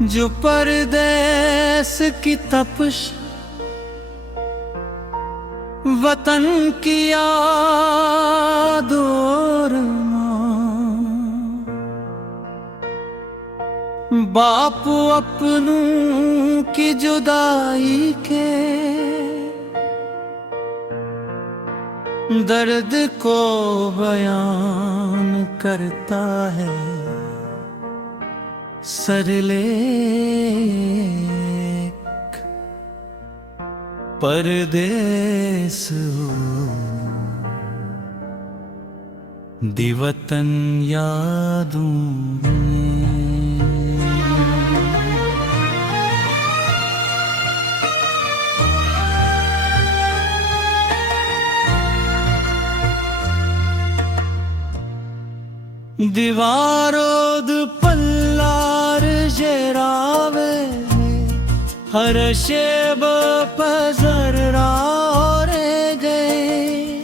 जो परदेस की तपश वतन की याद और बाप अपनों की जुदाई के दर्द को बयान करता है सरलेख परदेस दिवतन यादों में। दीवारों पल्लार जेरावे हर शेब पजर रे गए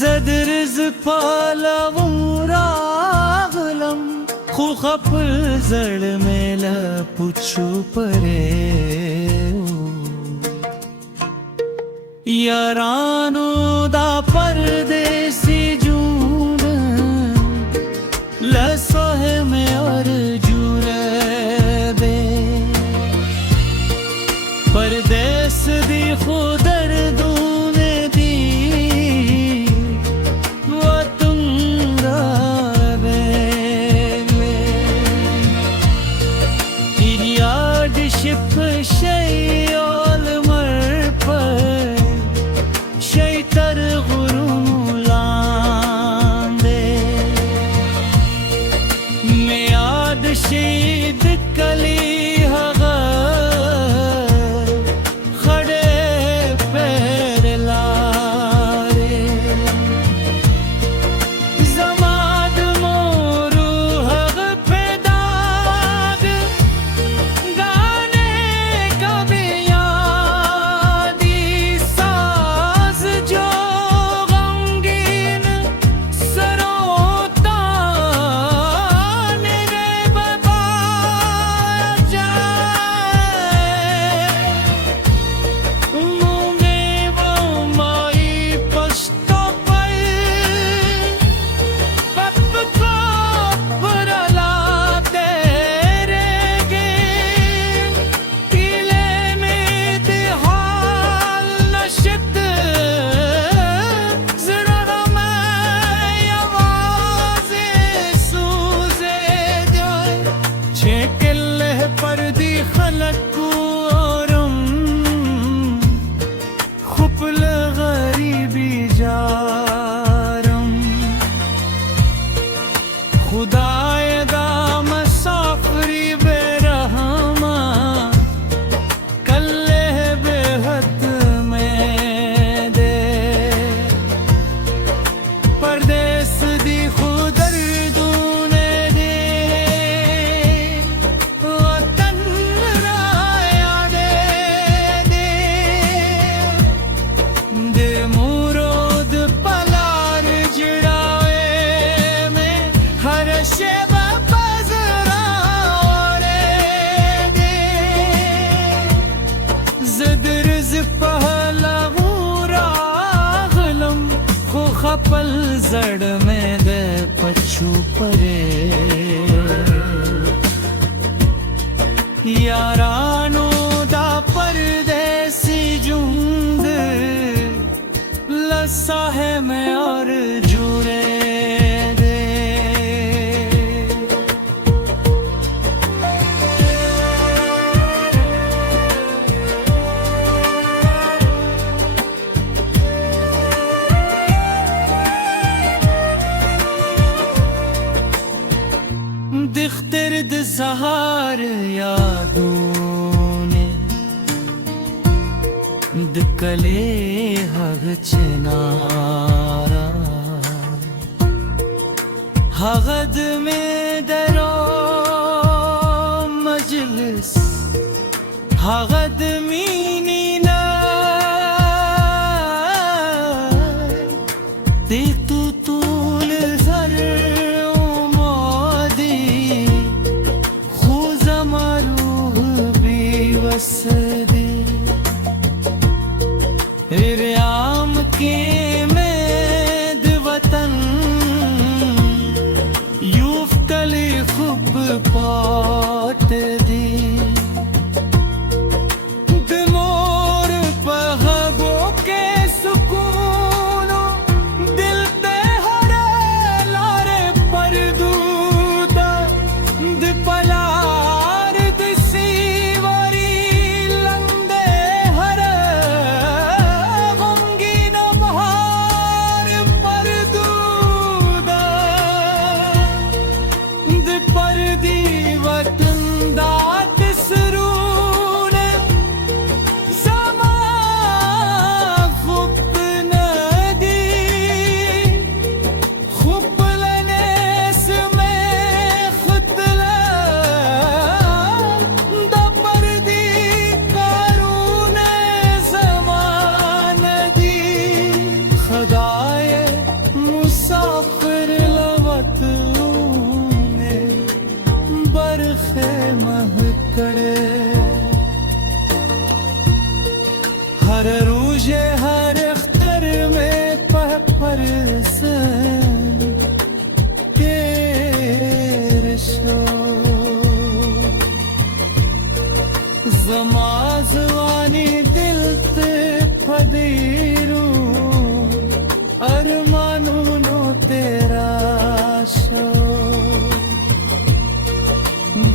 जदरज पालवूरागलम खुखपल जड़ में लपुछु परे यारानो दा परदेसी लसोहे में और जुरे बे परदेस दी खुदर दूने दी वो तुम बे याद शिप शैल मर पर शैतर शीद कली हगा खड़े पैर लारे जमाद मोरू हग पैदाग गाने कभी यादी साज जो गमगीन सरोता खुदायदा मसाफरी बेरहमा कल्ले बेहद में दे परदेस दी खुदर दूने दे वतन राया दे दे मुरोद पलार जिड़ावे में हर शेब पजरा रे दे जदरज पहलवूरा गलम खो खपल जड़ में दे पछू परे यारानो दा परदेसी जुंद लसा है मैं और जुरे दिख्तिरद सहार यादों ने दिकले हग चनारा हगद में दरो मजलिस हगद मीनी ना दे तू तूल जर मौदी खुजमा बसदी रियाम के मेद वतन यूफ कली खुब पात दी दिमोर पगबो के सुकूनो दिल पे हरे लारे पर दूदा दिपलार दिसीवरी लंदे हरे गमगी नबहार पर दूदा दिपर दी वतन दात सरूने समा खुब नदी खुब लनेस में खुतला दपर दी कारूने ज़मान दी खुदाए मुसाफिर लवतूने बरखे महकड़े हर रूजे हर अख्तर में परसन तेरे शो जमाजवानी दिल ते फदीरू अरमानू नो तेरा show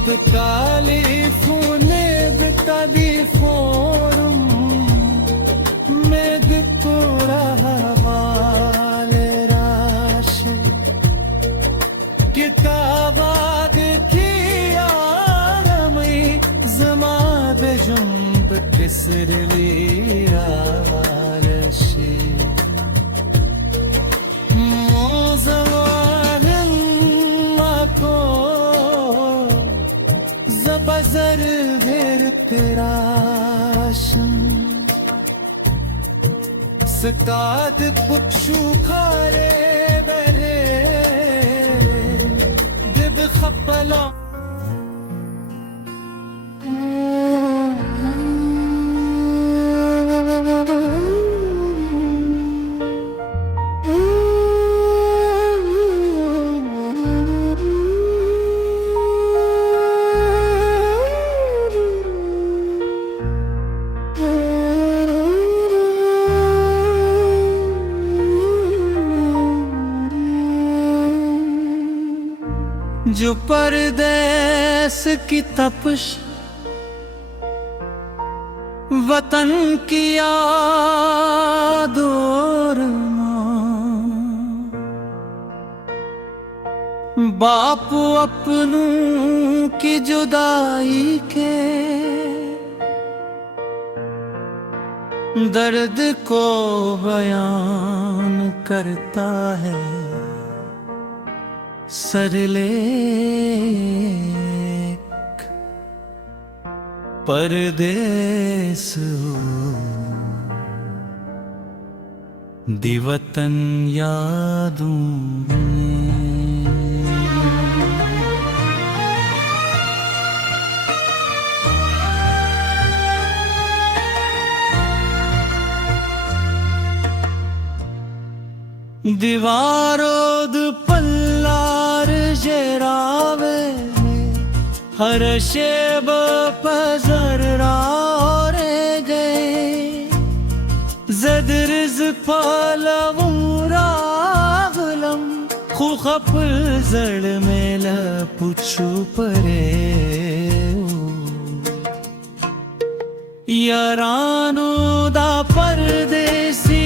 B'talifune b'taliforum med pura havale rash kitabat ki aalami zama bejumb kisr lirashi mozawahin lako Zabazar ver pirasham Stad pukshu khare bere Dib khapala जो परदेस की तपश वतन की याद और बाप अपनों की जुदाई के दर्द को बयान करता है सरलेख परदेस दिवतन यादों दीवारों पल्लार जरावे हर शेब पजर रारे गए जदरज पालवरागलम खुखप जड़ में लपुछु परे यारानो दा परदेसी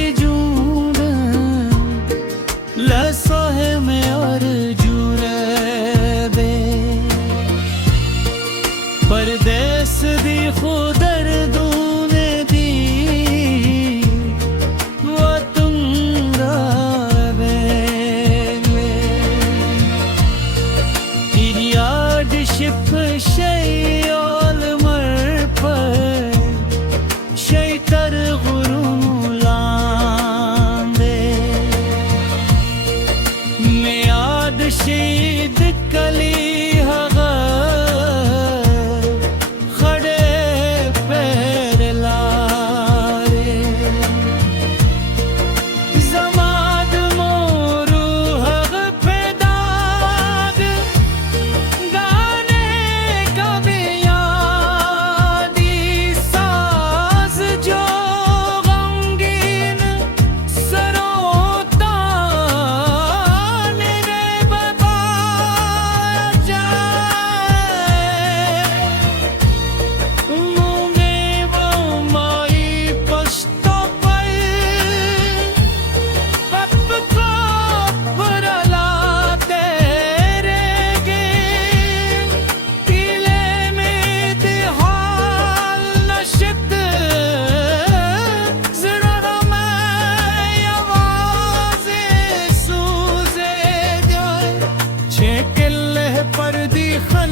लसोहे में और जुरबे परदेस दी खुदर दूने दी वो तुम रबे याद शिप शैल मर पर शैतर गुरुम लांदे शहीद कली खड़े पे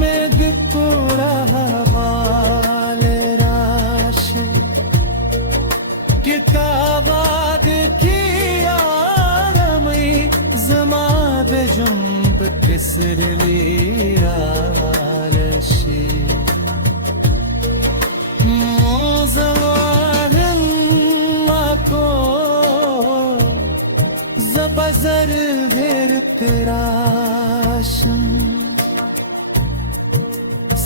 med pura havale raše kitabad ki aramai zama be jumb kisrli raše mozawarin mako zabazar ver terasham